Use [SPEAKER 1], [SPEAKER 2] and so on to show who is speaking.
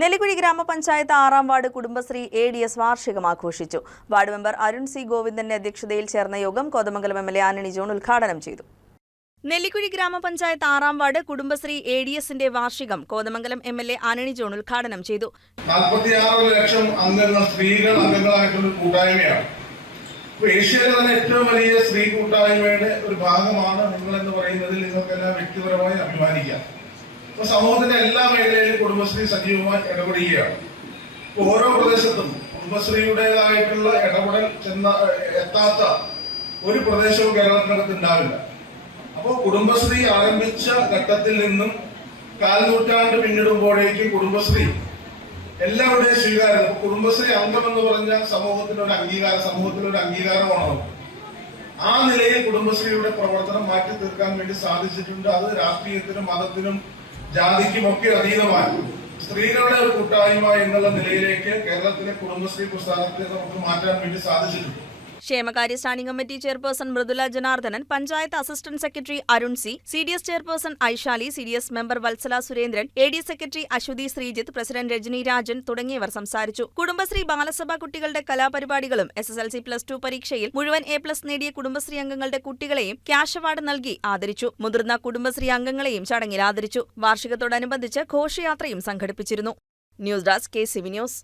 [SPEAKER 1] നെല്ലിക്കുഴി ഗ്രാമപഞ്ചായത്ത് ആറാം ward Kudumbashree A D S വാർഷികം ആഘോഷിച്ചു വാർഡ് മെമ്പർ അരുൺ സി ഗോവിന്ദന്റെ അധ്യക്ഷതയിൽ ചേർന്ന യോഗം Kothamangalam M L A Antony John ഉദ്ഘാടനം ചെയ്തു. നെല്ലിക്കുഴി ഗ്രാമപഞ്ചായത്ത് ആറാം വാർഡ് കുടുംബശ്രീ എ ഡി എസിന്റെ വാർഷികം Kothamangalam M L A Antony John ഉദ്ഘാടനം ചെയ്തു.
[SPEAKER 2] നാൽപ്പത്തിയാറ് ലക്ഷം അംഗങ്ങൾ സ്ത്രീകൾ അംഗങ്ങളായിട്ടുള്ള കൂട്ടായ്മയാണ്. ഏഷ്യയിലെ തന്നെ ഏറ്റവും വലിയ സ്ത്രീ കൂട്ടായ്മയുടെ ഒരു ഭാഗമാണ് നിങ്ങൾ എന്ന് പറയുന്നതിൽ നിങ്ങൾക്കെല്ലാം വ്യക്തിപരമായി അഭിമാനിക്കാം. അപ്പൊ സമൂഹത്തിന്റെ എല്ലാ മേഖലയിലും കുടുംബശ്രീ സജീവമായി ഇടപെടുകയാണ്. ഓരോ പ്രദേശത്തും കുടുംബശ്രീയുടേതായിട്ടുള്ള ഇടപെടൽ ചെന്ന എത്താത്ത ഒരു പ്രദേശവും കേരളത്തിനകത്ത് ഉണ്ടാവില്ല. അപ്പോൾ കുടുംബശ്രീ ആരംഭിച്ച ഘട്ടത്തിൽ നിന്നും കാൽനൂറ്റാണ്ട് പിന്നിടുമ്പോഴേക്കും കുടുംബശ്രീ എല്ലാവരുടെയും സ്വീകാര്യത. കുടുംബശ്രീ അംഗം എന്ന് പറഞ്ഞാൽ സമൂഹത്തിന്റെ ഒരു അംഗീകാരം സമൂഹത്തിന്റെ ഒരു അംഗീകാരമാണ് ആ നിലയിൽ കുടുംബശ്രീയുടെ പ്രവർത്തനം മാറ്റി തീർക്കാൻ വേണ്ടി സാധിച്ചിട്ടുണ്ട്. അത് രാഷ്ട്രീയത്തിനും മതത്തിനും ജാതിക്കും ഒക്കെ അതീതമായി. സ്ത്രീകളുടെ ഒരു കൂട്ടായ്മ എന്നുള്ള നിലയിലേക്ക് കേരളത്തിലെ കുടുംബശ്രീ പ്രസ്ഥാനത്തെ നമുക്ക് മാറ്റാൻ വേണ്ടി സാധിച്ചിട്ടുണ്ട്.
[SPEAKER 1] ക്ഷേമകാര്യ standing committee chairperson Mridula Janardhanan panchayat assistant secretary Arun C C D S chairperson Aishali C D S member Vatsala Surendran A D secretary Aswathy Sreejith president Rajani Rajan തുടങ്ങിയവർ സംസാരിച്ചു. കുടുംബശ്രീ ബാലസഭാ കുട്ടികളുടെ കലാപരിപാടികളും S S L C plus two പരീക്ഷയിൽ മുഴുവൻ A plus നേടിയ കുടുംബശ്രീ അംഗങ്ങളുടെ കുട്ടികളെയും cash award നൽകി ആദരിച്ചു. മുതിർന്ന കുടുംബശ്രീ അംഗങ്ങളെയും ചടങ്ങിൽ ആദരിച്ചു. വാർഷികത്തോടനുബന്ധിച്ച് ഘോഷയാത്രയും സംഘടിപ്പിച്ചിരുന്നു. News desk K C V news.